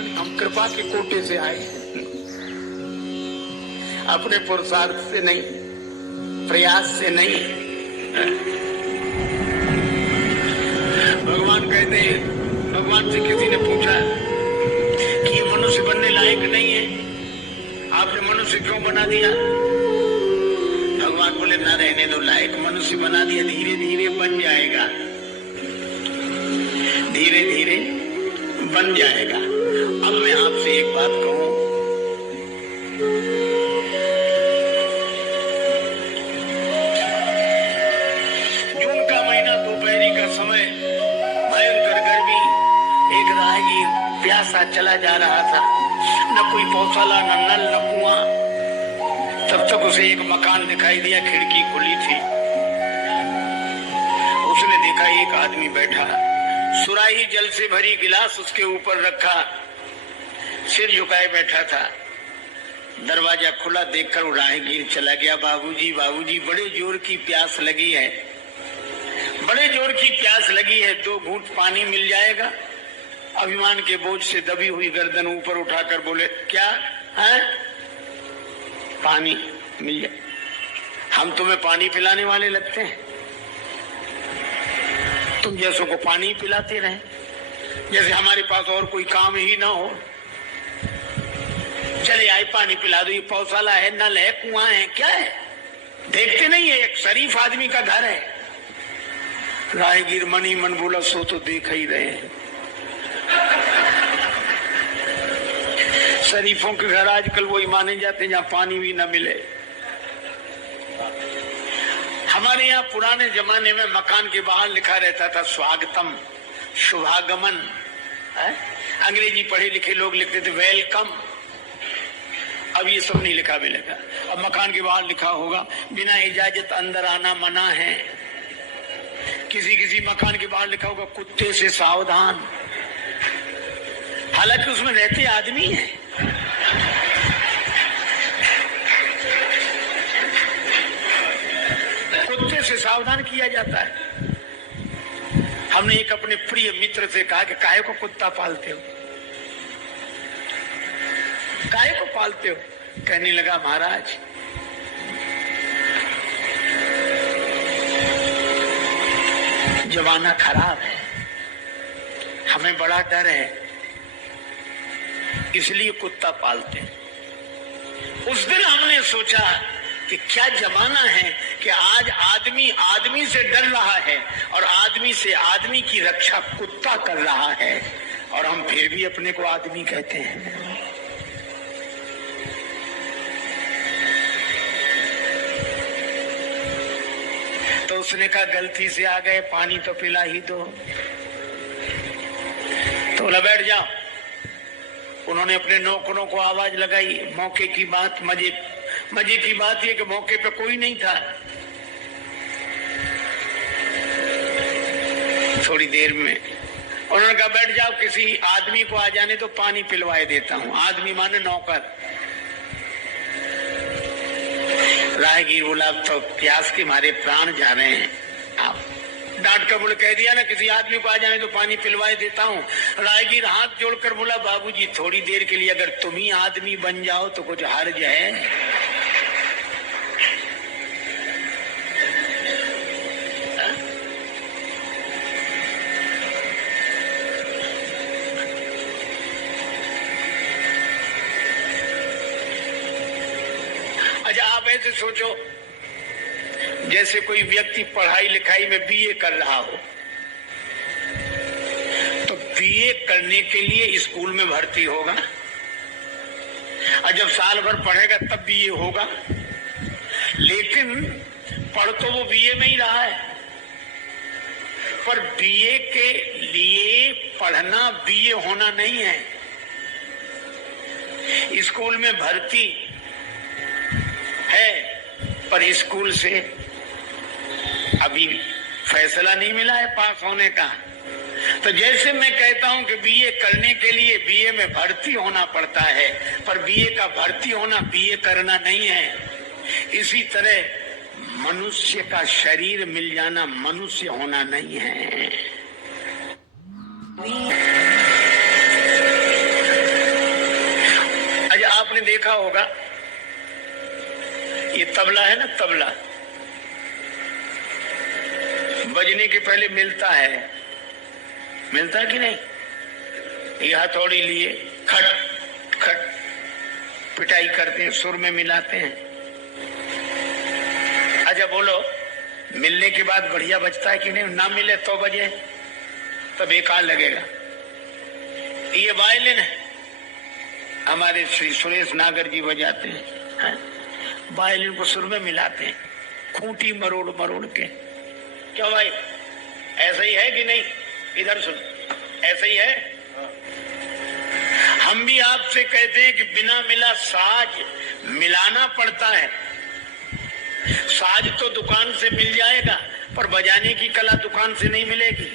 कारण हम कृपा के कोटे से आए, अपने पुरुषार्थ से नहीं, प्रयास से नहीं। भगवान कहते हैं, भगवान से किसी ने पूछा कि ये मनुष्य बनने लायक नहीं है, आपने मनुष्य क्यों बना दिया? भगवान बोले ना रहने दो, लायक मनुष्य बना दिया, धीरे धीरे बन जाएगा, धीरे धीरे बन जाएगा। अब मैं आपसे एक बात कहूं, जून का महीना, दोपहरी का समय, भयंकर गर्मी, एक राहगीर प्यासा चला जा रहा था, न कोई पौचाला, न नल, न कुआं। तब तक उसे एक मकान दिखाई दिया, खिड़की खुली थी। उसने देखा एक आदमी बैठा, सुराही जल से भरी गिलास उसके ऊपर रखा, सिर झुकाए बैठा था। दरवाजा खुला देखकर वो राहगीर चला गया। बाबूजी, बाबूजी, बड़े जोर की प्यास लगी है, बड़े जोर की प्यास लगी है, 2 घूंट पानी मिल जाएगा? अभिमान के बोझ से दबी हुई गर्दन ऊपर उठाकर बोले, क्या है? पानी मिल जाए? हम तुम्हें पानी पिलाने वाले लगते हैं? तुम जैसों को पानी पिलाते रहे, जैसे हमारे पास और कोई काम ही ना हो। चले आए, पानी पिला दो। ये पौसाला है, नल है, कुआं है, क्या है? देखते नहीं है, एक शरीफ आदमी का घर है। राहगीर मन ही मन बोला, सो तो देख ही रहे हैं। शरीफों के घर आजकल वही माने जाते हैं जहां पानी भी न मिले। हमारे यहाँ पुराने जमाने में मकान के बाहर लिखा रहता था स्वागतम, शुभागमन। अंग्रेजी पढ़े लिखे लोग लिखते थे वेलकम। अब ये सब नहीं लिखा मिलेगा। अब मकान के बाहर लिखा होगा बिना इजाजत अंदर आना मना है। किसी किसी मकान के बाहर लिखा होगा कुत्ते से सावधान। हालांकि उसमें रहते आदमी हैं। कुत्ते से सावधान किया जाता है। हमने एक अपने प्रिय मित्र से कहा कि काहे को कुत्ता पालते हो, काहे को पालते हो? कहने लगा, महाराज जमाना खराब है, हमें बड़ा डर है, इसलिए कुत्ता पालते हैं। उस दिन हमने सोचा कि क्या जमाना है कि आज आदमी आदमी से डर रहा है और आदमी से आदमी की रक्षा कुत्ता कर रहा है, और हम फिर भी अपने को आदमी कहते हैं। तो उसने कहा, गलती से आ गए, पानी तो पिला ही दो। तो बोला, बैठ जाओ। उन्होंने अपने नौकरों को आवाज लगाई। मौके की बात, मजे की बात यह कि मौके पे कोई नहीं था। थोड़ी देर में उन्होंने कहा, बैठ जाओ, किसी आदमी को आ जाने तो पानी पिलवाए देता हूं। आदमी माने नौकर। राहगीर बोला, अब तो प्यास के मारे प्राण जा रहे हैं। आप डांट कर बोले, कह दिया ना किसी आदमी को आ जाने तो पानी पिलवाए देता हूँ। राहगीर हाथ जोड़कर बोला, बाबूजी थोड़ी देर के लिए अगर तुम ही आदमी बन जाओ तो कुछ हर्ज है? अच्छा, आप ऐसे सोचो, जैसे कोई व्यक्ति पढ़ाई लिखाई में बीए कर रहा हो, तो बीए करने के लिए स्कूल में भर्ती होगा, और जब साल भर पढ़ेगा तब बीए होगा। लेकिन पढ़ तो वो बीए में ही रहा है, पर बीए के लिए पढ़ना बीए होना नहीं है। स्कूल में भर्ती है, पर स्कूल से अभी फैसला नहीं मिला है पास होने का। तो जैसे मैं कहता हूं कि बीए करने के लिए बीए में भर्ती होना पड़ता है, पर बीए का भर्ती होना बीए करना नहीं है, इसी तरह मनुष्य का शरीर मिल जाना मनुष्य होना नहीं है। आपने देखा होगा, ये तबला है ना, तबला बजने के पहले मिलता है कि नहीं? ये हथौड़ी लिए खट खट पिटाई करते हैं, सुर में मिलाते हैं। अच्छा बोलो, मिलने के बाद बढ़िया बजता है कि नहीं? ना मिले तो बजे तो बेकार लगेगा। ये वायलिन है, हमारे श्री सुरेश नागर जी बजाते हैं। वायलिन को सुर में मिलाते हैं, खूंटी मरोड़ मरोड़ के। क्यों भाई, ऐसा ही है कि नहीं? इधर सुन, ऐसा ही है। हम भी आपसे कहते हैं कि बिना मिला साज मिलाना पड़ता है। साज तो दुकान से मिल जाएगा, पर बजाने की कला दुकान से नहीं मिलेगी।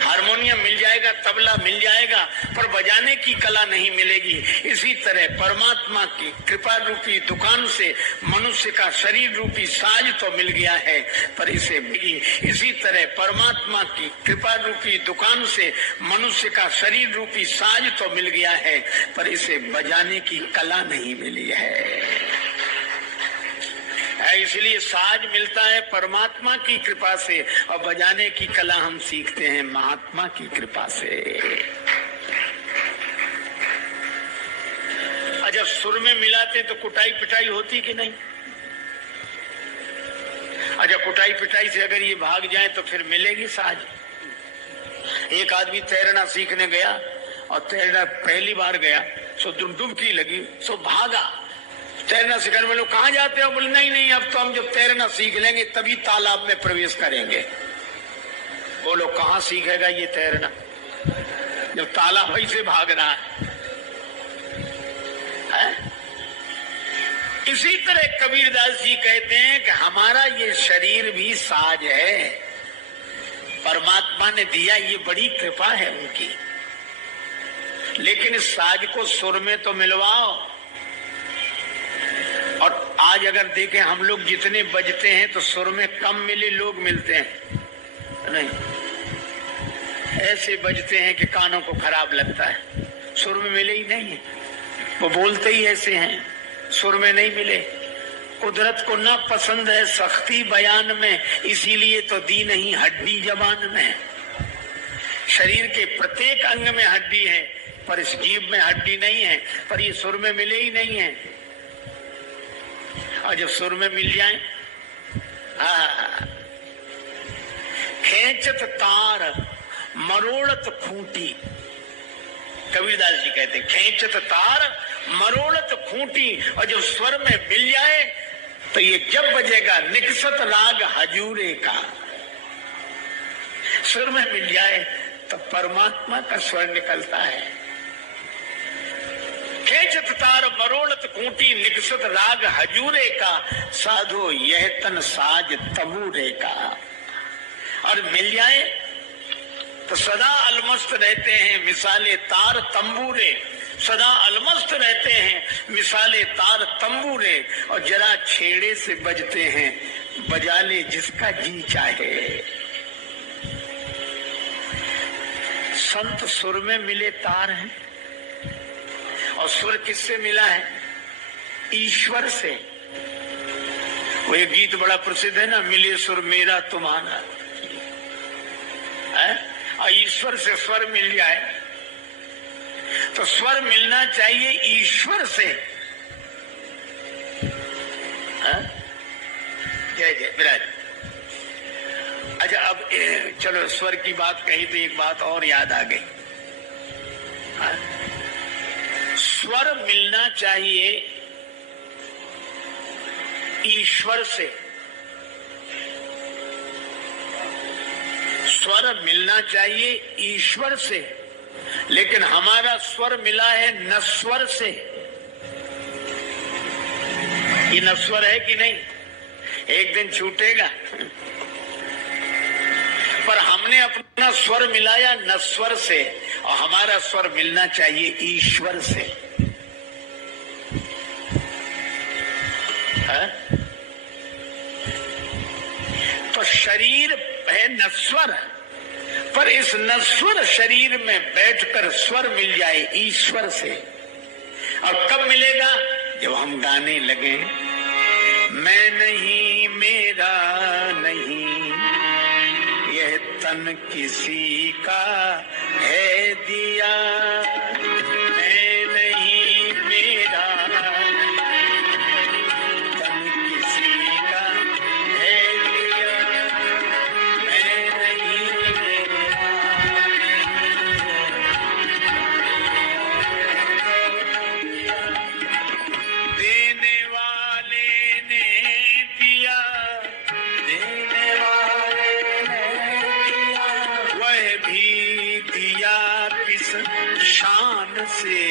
हारमोनियम मिल जाएगा, तबला मिल जाएगा, पर बजाने की कला नहीं मिलेगी। इसी तरह परमात्मा की कृपा रूपी दुकान से मनुष्य का शरीर रूपी साज तो मिल गया है, पर इसी तरह परमात्मा की कृपा रूपी दुकान से मनुष्य का शरीर रूपी साज तो मिल गया है, पर इसे बजाने की कला नहीं मिली है। इसलिए साज मिलता है परमात्मा की कृपा से, और बजाने की कला हम सीखते हैं महात्मा की कृपा से। जब सुर में मिलाते तो कुटाई पिटाई होती कि नहीं? अच्छा, कुटाई पिटाई से अगर ये भाग जाए तो फिर मिलेगी साज। एक आदमी तैरना सीखने गया, और तैरना पहली बार गया, सो डुबकी लगी, सो भागा। तैरना सिखाने वाले, कहाँ जाते हो? बोले नहीं, अब तो हम जब तैरना सीख लेंगे तभी तालाब में प्रवेश करेंगे। बोलो, कहाँ सीखेगा ये तैरना जब तालाब ही से भाग रहा है? इसी तरह कबीरदास जी कहते हैं कि हमारा ये शरीर भी साज है, परमात्मा ने दिया, ये बड़ी कृपा है उनकी। लेकिन इस साज को सुर में तो मिलवाओ। और आज अगर देखें, हम लोग जितने बजते हैं तो सुर में कम मिले लोग मिलते हैं, नहीं ऐसे बजते हैं कि कानों को खराब लगता है। सुर में मिले ही नहीं है, वो बोलते ही ऐसे हैं, सुर में नहीं मिले। कुदरत को ना पसंद है सख्ती बयान में, इसीलिए तो दी नहीं हड्डी जबान में। शरीर के प्रत्येक अंग में हड्डी है, पर इस जीभ में हड्डी नहीं है, पर ये सुर में मिले ही नहीं है। और जब सुर में मिल जाए, खेचत तार मरोड़त खूंटी, कबीरदास जी कहते खेचत तार मरोड़त खूंटी। और जब स्वर में मिल जाए तो ये जब बजेगा निकसत राग हजूरे का। सुर में मिल जाए तो परमात्मा का स्वर निकलता है। खेचत तार मरोड़त खूंटी निकसत राग हजूरे का, साधो यह तन साज तबूरे का। और मिल जाए तो सदा अलमस्त रहते हैं मिसाले तार तंबूरे, सदा अलमस्त रहते हैं मिसाले तार तंबूरे। और जरा छेड़े से बजते हैं, बजा ले जिसका जी चाहे। संत सुर में मिले तार हैं, और सुर किससे मिला है? ईश्वर से। वो एक गीत बड़ा प्रसिद्ध है ना, मिले सुर मेरा तुम्हारा, और ईश्वर से स्वर मिल जाए तो स्वर मिलना चाहिए ईश्वर से। जय जय विराज। अच्छा, अब चलो स्वर की बात कही तो एक बात और याद आ गई। स्वर मिलना चाहिए ईश्वर से, स्वर मिलना चाहिए ईश्वर से, लेकिन हमारा स्वर मिला है नस्वर से। ये नस्वर है कि नहीं? एक दिन छूटेगा। पर हमने अपना स्वर मिलाया नस्वर से, और हमारा स्वर मिलना चाहिए ईश्वर से। तो शरीर है नस्वर, पर इस नस्वर शरीर में बैठकर स्वर मिल जाए ईश्वर से। और कब मिलेगा? जब हम गाने लगे, मैं नहीं मेरा नहीं, यह तन किसी का है दिया, मैं नहीं मेरा तन किसी का है दिया, मैं नहीं मेरा। देने वाले ने दिया, देने वाले ने दिया, वह भी दिया किस शान से,